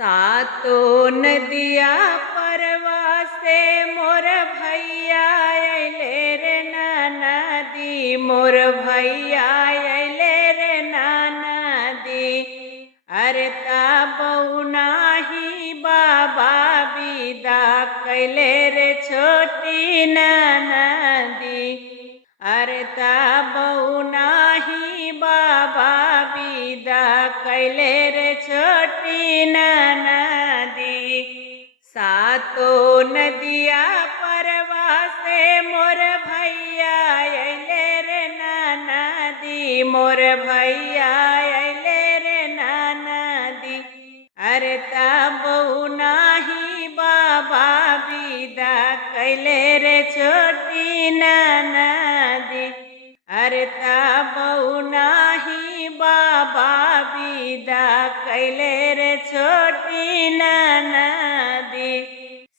सातो नदिया परवा से मोर भैया अइले रे नदी, मोर भैया अइले रे नदी। अरे ताबऊ नाही बाबा विदा कैले रे छोटी नदी। अरे ताबऊ नाही बाबा विदा कैले रे छोटी नदी। सातो नदिया परवा से मोर भैया अइले रे नदी, मोर भैया अइले रे नदी। अरे ताबऊ नाही बाबा विदा कैले रे छोटी नदी। अरे ताबऊ नाही बाबा विदा कैले रे छोटी नदी।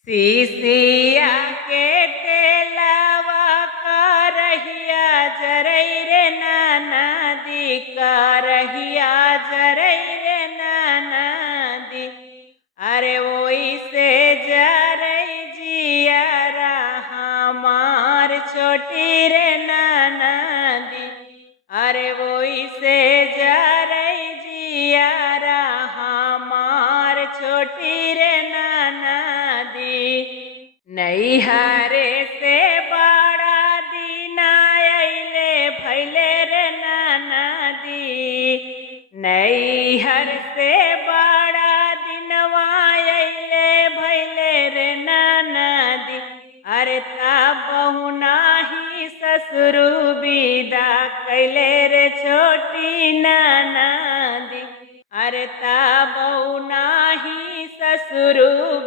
सीसिया के तेलावा करहिया जरई रे नदी, करहिया जरई रे नदी। अरे ओई से जरई जियारा हमार छोटी रे नदी। अरे वोई से जरई जियारा हमार छोटी रे नदी। नैहरे से बड़ा दिन अइले भैले रे नदी, नैहर से बड़ा दिनवा अइले भैले रे नदी। अरे ताबऊ नाही ससुर विदा कैले रे छोटी नदी। अरे ताबऊ नाही ससुर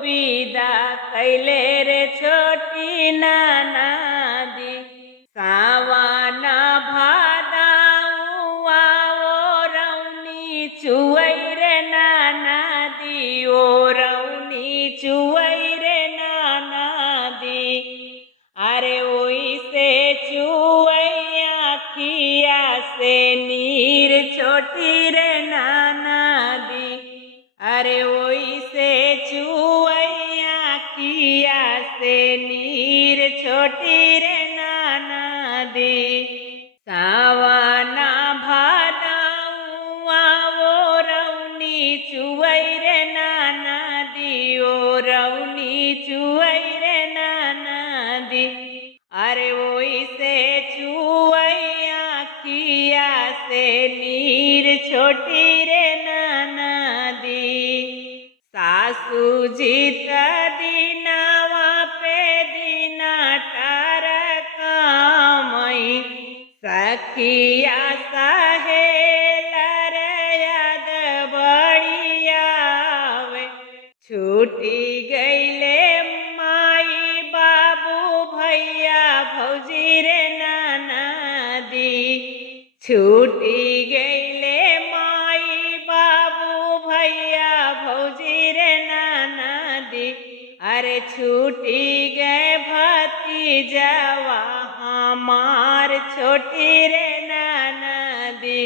विदा कैले रे छोटी नदी। सावन भादऊ आओ रौनी चुवई रे नदी, ओ रौनी चुवई रे नदी। अरे ओई से चुवई आखिया से नीर छोटी रे नदी। अरे ओई से चुवई आखिया से नीर छोटी रे नदी। सावन भादऊ आओ रौनी चुवई रे नदी, ओ रौनी चुवई रे नदी। अरे ओई से चुवई आखिया से नीर छोटी रे नदी। सासू जी दिनावा पे दिना टार कामई, सखिया सहेलर याद बड़ियावे। छूटी गईले माई बाबू भैया भौजी रे नदी। छूटी गईले माई बाबू भैया भौजी रे नदी। अरे छूटी गए भतीजावा हमार छोटी रे नदी।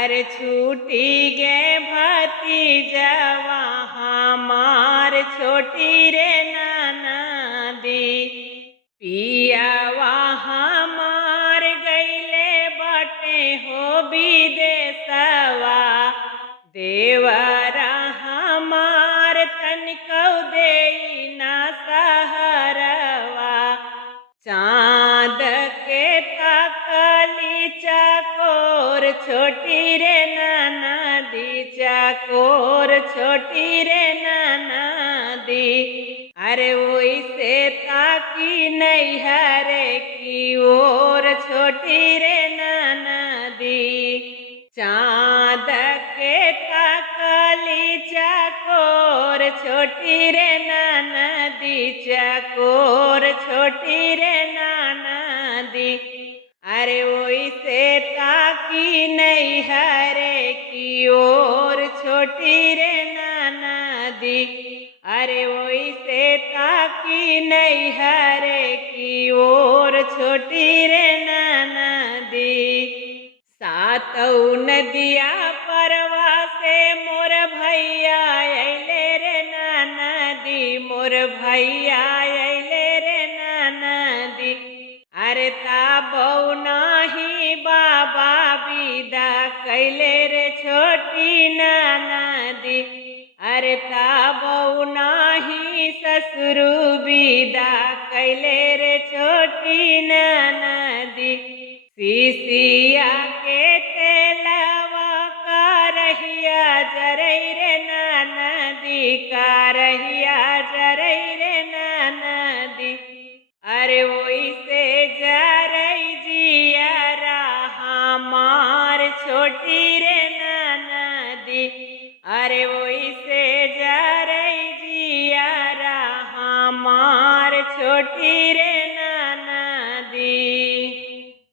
अरे छूटी गए भतीजावा हमार छोटी रे नदी। पियावा हमार गईले बटे हो विदेशवा, देवरा हमार तनिकौ देई ना सहरवा। चाँद के तकली चकोर छोटी रे नदी, चकोर छोटी रे नदी। अरे ओई से ताकी नैहरे की ओर छोटी रे नदी। चाँद के तकली चकोर छोटी रे नदी, चकोर छोटी रे नदी। अरे ओई से ताकी नैहरे की ओर छोटी रे नदी। अरे ओई से ताकी नैहरे की ओर छोटी रे नदी। सातौ नदिया परवा से मोर भैया अइले मोर भैया अइले रे ननदी, अरे ताबौ नाही बाबा विदा कैले रे छोटी ननदी, अरे ताबौ नाही ससुरु विदा कैले रे छोटी ननदी। सीसिया के तेलवा करहिया जरै रे ननदी, करहिया जरै रे ननदी, अरे ओइसे जरै जियरा हमार छोटी रे